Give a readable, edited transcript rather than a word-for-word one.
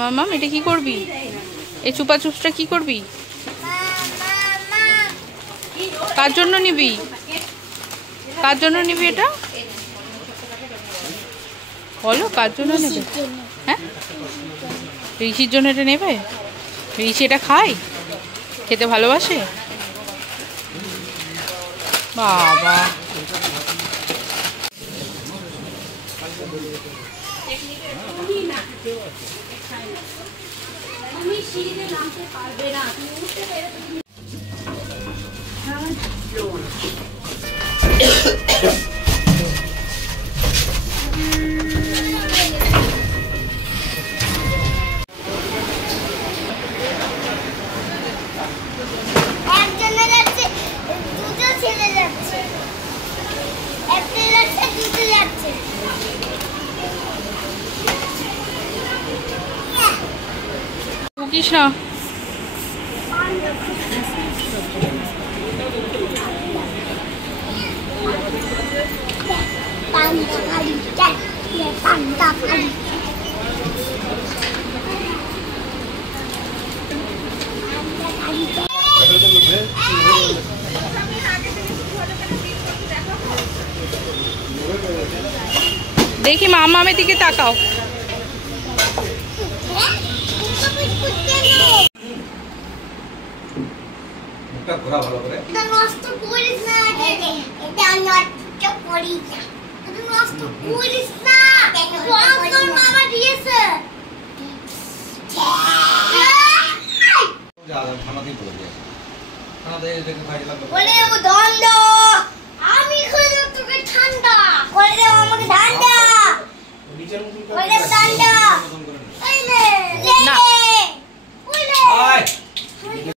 মামাম এটা কি করবি? এই চুপা চুপটা কি করবি? কার জন্য নিবি? কার জন্য নিবি এটা? বলো কার জন্য নেবে? হ্যাঁ, ঋষির জন্য এটা নেবে? ঋষি এটা খায়, খেতে ভালোবাসে? বাবা কৃষ্ণ দেখি মামামের দিকে তাকাও। ঘোরা ভালো করে নষ্ট করিস না, এটা নষ্ট করিস না, এটা নষ্ট করিস না, তোর মামা দিয়েছে। যা থানা দিয়ে বলে দিয়ে থানা দিয়ে দেখে ভাই লাগবে বলে ও দন্ড